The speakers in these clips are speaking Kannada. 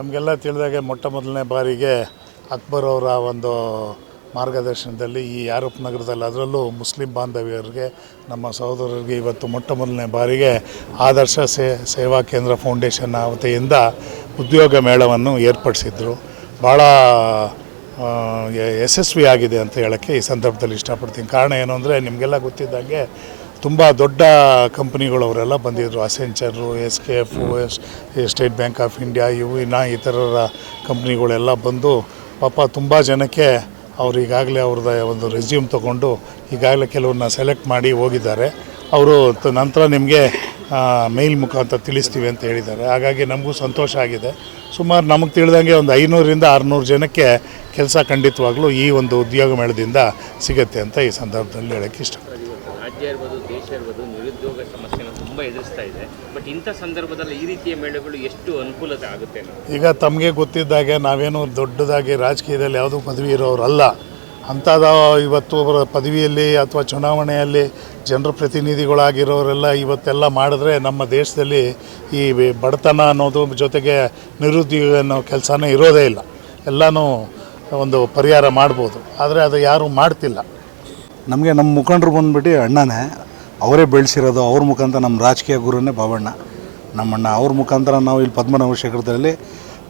ನಿಮಗೆಲ್ಲ ತಿಳಿದಾಗೆ ಮೊಟ್ಟ ಮೊದಲನೇ ಬಾರಿಗೆ ಅಕ್ಬರ್ ಅವರ ಒಂದು ಮಾರ್ಗದರ್ಶನದಲ್ಲಿ ಈ ಆರೋಪ್ ನಗರದಲ್ಲಿ ಅದರಲ್ಲೂ ಮುಸ್ಲಿಂ ಬಾಂಧವ್ಯರಿಗೆ, ನಮ್ಮ ಸಹೋದರರಿಗೆ ಇವತ್ತು ಮೊಟ್ಟ ಮೊದಲನೇ ಬಾರಿಗೆ ಆದರ್ಶ ಸೇವಾ ಕೇಂದ್ರ ಫೌಂಡೇಶನ್ ವತಿಯಿಂದ ಉದ್ಯೋಗ ಮೇಳವನ್ನು ಏರ್ಪಡಿಸಿದ್ರು. ಭಾಳ ಯಶಸ್ವಿಯಾಗಿದೆ ಅಂತ ಹೇಳೋಕ್ಕೆ ಈ ಸಂದರ್ಭದಲ್ಲಿ ಇಷ್ಟಪಡ್ತೀನಿ. ಕಾರಣ ಏನು ಅಂದರೆ ನಿಮಗೆಲ್ಲ ಗೊತ್ತಿದ್ದಂಗೆ ತುಂಬ ದೊಡ್ಡ ಕಂಪ್ನಿಗಳು ಅವರೆಲ್ಲ ಬಂದಿದ್ದರು Accenture S K F S State Bank of India ಇವು ಇನ್ನು ಇತರರ ಕಂಪ್ನಿಗಳೆಲ್ಲ ಬಂದು ಪಾಪ ತುಂಬ ಜನಕ್ಕೆ ಅವರು ಈಗಾಗಲೇ ಅವ್ರದ್ದು ಒಂದು ರೆಸ್ಯೂಮ್ ತೊಗೊಂಡು ಈಗಾಗಲೇ ಕೆಲವ್ರನ್ನ ಸೆಲೆಕ್ಟ್ ಮಾಡಿ ಹೋಗಿದ್ದಾರೆ. ಅವರು ನಂತರ ನಿಮಗೆ ಮೇಲ್ ಮುಖಾಂತರ ತಿಳಿಸ್ತೀವಿ ಅಂತ ಹೇಳಿದ್ದಾರೆ. ಹಾಗಾಗಿ ನಮಗೂ ಸಂತೋಷ ಆಗಿದೆ. ಸುಮಾರು ನಮಗೆ ತಿಳಿದಂಗೆ ಒಂದು ಐನೂರಿಂದ ಆರುನೂರು ಜನಕ್ಕೆ ಕೆಲಸ ಖಂಡಿತವಾಗಲೂ ಈ ಒಂದು ಉದ್ಯೋಗ ಮೇಳದಿಂದ ಸಿಗುತ್ತೆ ಅಂತ ಈ ಸಂದರ್ಭದಲ್ಲಿ ಹೇಳೋಕ್ಕೆ ಇಷ್ಟ ರಾಜ್ಯ ಇರ್ಬೋದು, ದೇಶ ಇರ್ಬೋದು, ನಿರುದ್ಯೋಗ ಸಮಸ್ಯೆನ ತುಂಬ ಎದುರಿಸ್ತಾ ಇದೆ. ಬಟ್ ಇಂಥ ಸಂದರ್ಭದಲ್ಲಿ ಈ ರೀತಿಯ ಮೇಳಗಳು ಎಷ್ಟು ಅನುಕೂಲತೆ ಆಗುತ್ತೆ ಈಗ ತಮಗೆ ಗೊತ್ತಿದ್ದಾಗೆ ನಾವೇನು ದೊಡ್ಡದಾಗಿ ರಾಜಕೀಯದಲ್ಲಿ ಯಾವುದೂ ಪದವಿ ಇರೋರಲ್ಲ, ಅಂಥದ ಇವತ್ತು ಪದವಿಯಲ್ಲಿ ಅಥವಾ ಚುನಾವಣೆಯಲ್ಲಿ ಜನರ ಪ್ರತಿನಿಧಿಗಳಾಗಿರೋರೆಲ್ಲ ಇವತ್ತೆಲ್ಲ ಮಾಡಿದ್ರೆ ನಮ್ಮ ದೇಶದಲ್ಲಿ ಈ ಬಡತನ ಅನ್ನೋದು ಜೊತೆಗೆ ನಿರುದ್ಯೋಗ ಅನ್ನೋ ಕೆಲಸನೇ ಇರೋದೇ ಇಲ್ಲ. ಎಲ್ಲನೂ ಒಂದು ಪರಿಹಾರ ಮಾಡ್ಬೋದು. ಆದರೆ ಅದು ಯಾರೂ ಮಾಡ್ತಿಲ್ಲ. ನಮಗೆ ನಮ್ಮ ಮುಖಂಡರು ಬಂದ್ಬಿಟ್ಟು ಅಣ್ಣನೇ ಅವರೇ ಬೆಳೆಸಿರೋದು ಅವ್ರ ಮುಖಾಂತರ ನಮ್ಮ ರಾಜಕೀಯ ಗುರುನೇ ಬಾಬಣ್ಣ ನಮ್ಮಣ್ಣ ಅವ್ರ ಮುಖಾಂತರ ನಾವು ಇಲ್ಲಿ ಪದ್ಮನಾಭ ಶೇಖರದಲ್ಲಿ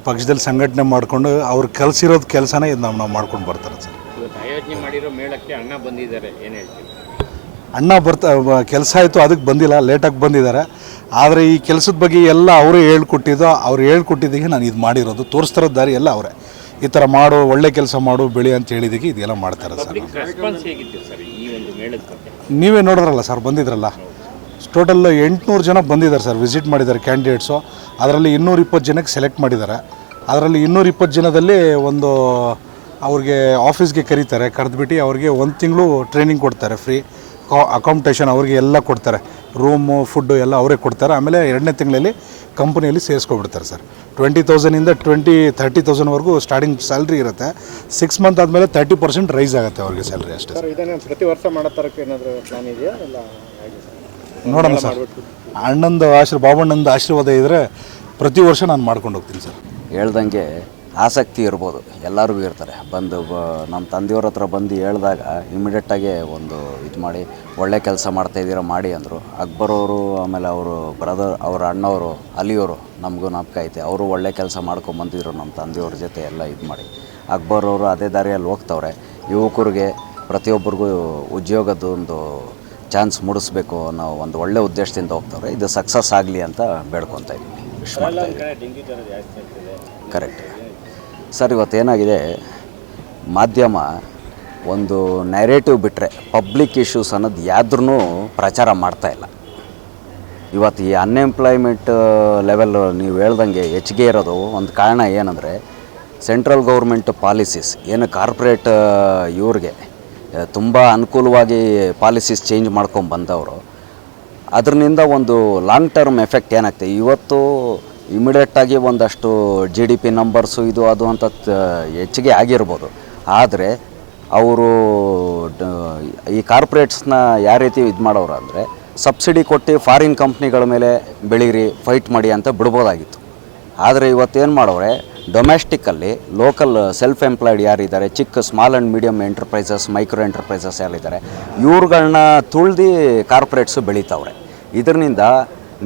ಪಕ್ಷದಲ್ಲಿ ಸಂಘಟನೆ ಮಾಡಿಕೊಂಡು ಅವ್ರು ಕಲಿಸಿರೋದು ಕೆಲಸನೇ ಇದು ನಾವು ನಾವು ಮಾಡ್ಕೊಂಡು ಬರ್ತಾರೆ ಸರ್. ಇವತ್ತು ಆಯೋಜನೆ ಮಾಡಿರೋ ಮೇಳಕ್ಕೆ ಅಣ್ಣ ಬಂದಿದ್ದಾರೆ ಏನು ಹೇಳ್ತೀವಿ ಅಣ್ಣ ಬರ್ತಾ ಕೆಲಸ ಆಯಿತು ಅದಕ್ಕೆ ಬಂದಿಲ್ಲ ಲೇಟಾಗಿ ಬಂದಿದ್ದಾರೆ. ಆದರೆ ಈ ಕೆಲಸದ ಬಗ್ಗೆ ಎಲ್ಲ ಅವರೇ ಹೇಳ್ಕೊಟ್ಟಿದ್ದು ಅವ್ರು ಹೇಳ್ಕೊಟ್ಟಿದ್ದಕ್ಕೆ ನಾನು ಇದು ಮಾಡಿರೋದು ತೋರಿಸ್ತಿರೋ ದಾರಿ ಎಲ್ಲ ಅವರೇ. ಈ ಥರ ಮಾಡು ಒಳ್ಳೆ ಕೆಲಸ ಮಾಡು ಬೆಳಿ ಅಂತ ಹೇಳಿದಕ್ಕೆ ಇದೆಲ್ಲ ಮಾಡ್ತಾರೆ ಸರ್ ನೀವೇ ನೋಡಿದ್ರಲ್ಲ ಸರ್ ಬಂದಿದ್ರಲ್ಲ? ಟೋಟಲ್ ಎಂಟುನೂರು ಜನ ಬಂದಿದ್ದಾರೆ ಸರ್ ವಿಸಿಟ್ ಮಾಡಿದ್ದಾರೆ ಕ್ಯಾಂಡಿಡೇಟ್ಸು ಅದರಲ್ಲಿ ಇನ್ನೂರ ಇಪ್ಪತ್ತು ಜನಕ್ಕೆ ಸೆಲೆಕ್ಟ್ ಮಾಡಿದ್ದಾರೆ. ಅದರಲ್ಲಿ ಇನ್ನೂರ ಇಪ್ಪತ್ತು ಜನದಲ್ಲಿ ಒಂದು ಅವ್ರಿಗೆ ಆಫೀಸ್ಗೆ ಕರೀತಾರೆ ಕರೆದ್ಬಿಟ್ಟು ಅವ್ರಿಗೆ ಒಂದು ತಿಂಗಳು ಟ್ರೈನಿಂಗ್ ಕೊಡ್ತಾರೆ ಫ್ರೀ ಅಕಾಮಡೇಷನ್ ಅವ್ರಿಗೆ ಎಲ್ಲ ಕೊಡ್ತಾರೆ. ರೂಮು ಫುಡ್ಡು ಎಲ್ಲ ಅವರೇ ಕೊಡ್ತಾರೆ. ಆಮೇಲೆ ಎರಡನೇ ತಿಂಗಳಲ್ಲಿ ಕಂಪ್ನಿಯಲ್ಲಿ ಸೇರಿಸ್ಕೊಬಿಡ್ತಾರೆ ಸರ್. ಟ್ವೆಂಟಿ ತೌಸಂಡಿಂದ ಟ್ವೆಂಟಿ ತರ್ಟಿ ತೌಸಂಡ್ವರೆಗೂ ಸ್ಟಾರ್ಟಿಂಗ್ ಸ್ಯಾಲ್ರಿ ಇರುತ್ತೆ. ಸಿಕ್ಸ್ ಮಂತ್ ಆದಮೇಲೆ ತರ್ಟಿ ಪರ್ಸೆಂಟ್ ರೈಸ್ ಆಗುತ್ತೆ ಅವ್ರಿಗೆ ಸ್ಯಾಲ್ರಿ ಅಷ್ಟೇ ಸರ್. ಇದನ್ನು ಪ್ರತಿ ವರ್ಷ ಮಾಡೋ ಥರಕ್ಕೆ ಏನಾದರೂ ಪ್ಲಾನ್ ಇದೆಯಾ? ಇಲ್ಲ ನೋಡೋಣ ಸರ್. ಅಣ್ಣಂದು ಆಶೀರ್ ಬಾಬಣ್ಣಂದು ಆಶೀರ್ವಾದ ಇದ್ದರೆ ಪ್ರತಿ ವರ್ಷ ನಾನು ಮಾಡ್ಕೊಂಡು ಹೋಗ್ತೀನಿ ಸರ್. ಹೇಳ್ದಂಗೆ ಆಸಕ್ತಿ ಇರ್ಬೋದು ಎಲ್ಲರಿಗೂ ಇರ್ತಾರೆ. ಬಂದು ಬ ನಮ್ಮ ತಂದೆಯವ್ರ ಹತ್ರ ಬಂದು ಹೇಳಿದಾಗ ಇಮಿಡಿಯೇಟಾಗಿ ಒಂದು ಇದು ಮಾಡಿ ಒಳ್ಳೆ ಕೆಲಸ ಮಾಡ್ತಾಯಿದ್ದೀರಾ ಮಾಡಿ ಅಂದರು. ಅಕ್ಬರ್ ಅವರು ಆಮೇಲೆ ಅವರು ಬ್ರದರ್ ಅವ್ರ ಅಣ್ಣವರು ಅಲಿಯವರು ನಮಗೂ ನಾಪಕ ಐತೆ. ಅವರು ಒಳ್ಳೆ ಕೆಲಸ ಮಾಡ್ಕೊಂಬಂದಿದ್ರು ನಮ್ಮ ತಂದೆಯವ್ರ ಜೊತೆ ಎಲ್ಲ ಇದು ಮಾಡಿ. ಅಕ್ಬರ್ ಅವರು ಅದೇ ದಾರಿಯಲ್ಲಿ ಹೋಗ್ತವ್ರೆ. ಯುವಕರಿಗೆ ಪ್ರತಿಯೊಬ್ಬರಿಗೂ ಉದ್ಯೋಗದ ಒಂದು ಚಾನ್ಸ್ ಮೂಡಿಸ್ಬೇಕು ಅನ್ನೋ ಒಂದು ಒಳ್ಳೆ ಉದ್ದೇಶದಿಂದ ಹೋಗ್ತವ್ರೆ. ಇದು ಸಕ್ಸಸ್ ಆಗಲಿ ಅಂತ ಬೇಡ್ಕೊತಾ ಇದ್ದೀನಿ. ವಿಶ್ ಮಾಡ್ತಾ ಇದ್ದೀನಿ. ಕರೆಕ್ಟ್ ಸರ್ ಇವತ್ತೇನಾಗಿದೆ ಮಾಧ್ಯಮ ಒಂದು ನೈರೇಟಿವ್ ಬಿಟ್ಟರೆ ಪಬ್ಲಿಕ್ ಇಶ್ಯೂಸ್ ಅನ್ನೋದು ಯಾವ್ದ್ರೂ ಪ್ರಚಾರ ಮಾಡ್ತಾ ಇಲ್ಲ. ಇವತ್ತು ಈ ಅನ್ಎಂಪ್ಲಾಯ್ಮೆಂಟ್ ಲೆವೆಲ್ ನೀವು ಹೇಳ್ದಂಗೆ ಹೆಚ್ಚಿಗೆ ಇರೋದು ಒಂದು ಕಾರಣ ಏನಂದರೆ ಸೆಂಟ್ರಲ್ ಗೌರ್ಮೆಂಟ್ ಪಾಲಿಸೀಸ್ ಏನು ಕಾರ್ಪೊರೇಟ್ ಇವ್ರಿಗೆ ತುಂಬ ಅನುಕೂಲವಾಗಿ ಪಾಲಿಸೀಸ್ ಚೇಂಜ್ ಮಾಡ್ಕೊಂಡು ಬಂದವರು ಅದರಿಂದ ಒಂದು ಲಾಂಗ್ ಟರ್ಮ್ ಎಫೆಕ್ಟ್ ಏನಾಗ್ತದೆ? ಇವತ್ತು ಇಮಿಡಿಯೇಟಾಗಿ ಒಂದಷ್ಟು ಜಿ ಡಿ ಪಿ ನಂಬರ್ಸು ಇದು, ಅದು ಅಂತ ಹೆಚ್ಚಿಗೆ ಆಗಿರ್ಬೋದು. ಆದರೆ, ಅವರು ಈ ಕಾರ್ಪೊರೇಟ್ಸ್ನ ಯಾವ ರೀತಿ ಇದು ಮಾಡೋರು ಅಂದರೆ ಸಬ್ಸಿಡಿ ಕೊಟ್ಟು ಫಾರಿನ್ ಕಂಪ್ನಿಗಳ ಮೇಲೆ ಬೆಳೀರಿ ಫೈಟ್ ಮಾಡಿ ಅಂತ ಬಿಡ್ಬೋದಾಗಿತ್ತು. ಆದರೆ ಇವತ್ತೇನು ಮಾಡೋರೆ ಡೊಮೆಸ್ಟಿಕ್ಕಲ್ಲಿ ಲೋಕಲ್ ಸೆಲ್ಫ್ ಎಂಪ್ಲಾಯ್ಡ್ ಯಾರಿದ್ದಾರೆ, ಚಿಕ್ಕ small and medium enterprises micro enterprises ಯಾರಿದ್ದಾರೆ ಇವ್ರುಗಳನ್ನ ತುಳ್ದು ಕಾರ್ಪೊರೇಟ್ಸು ಬೆಳೀತಾವ್ರೆ. ಇದರಿಂದ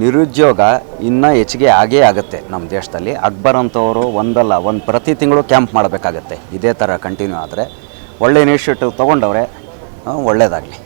ನಿರುದ್ಯೋಗ ಇನ್ನೂ ಹೆಚ್ಚಿಗೆ ಆಗೇ ಆಗುತ್ತೆ ನಮ್ಮ ದೇಶದಲ್ಲಿ. ಅಕ್ಬರ್ ಅಂತವರು ಒಂದಲ್ಲ, ಒಂದು ಪ್ರತಿ ತಿಂಗಳು ಕ್ಯಾಂಪ್ ಮಾಡಬೇಕಾಗತ್ತೆ. ಇದೇ ಥರ ಕಂಟಿನ್ಯೂ ಆದರೆ ಒಳ್ಳೆ ಇನಿಷಿಯೇಟಿವ್ ತೊಗೊಂಡವ್ರೆ ಒಳ್ಳೆಯದಾಗಲಿ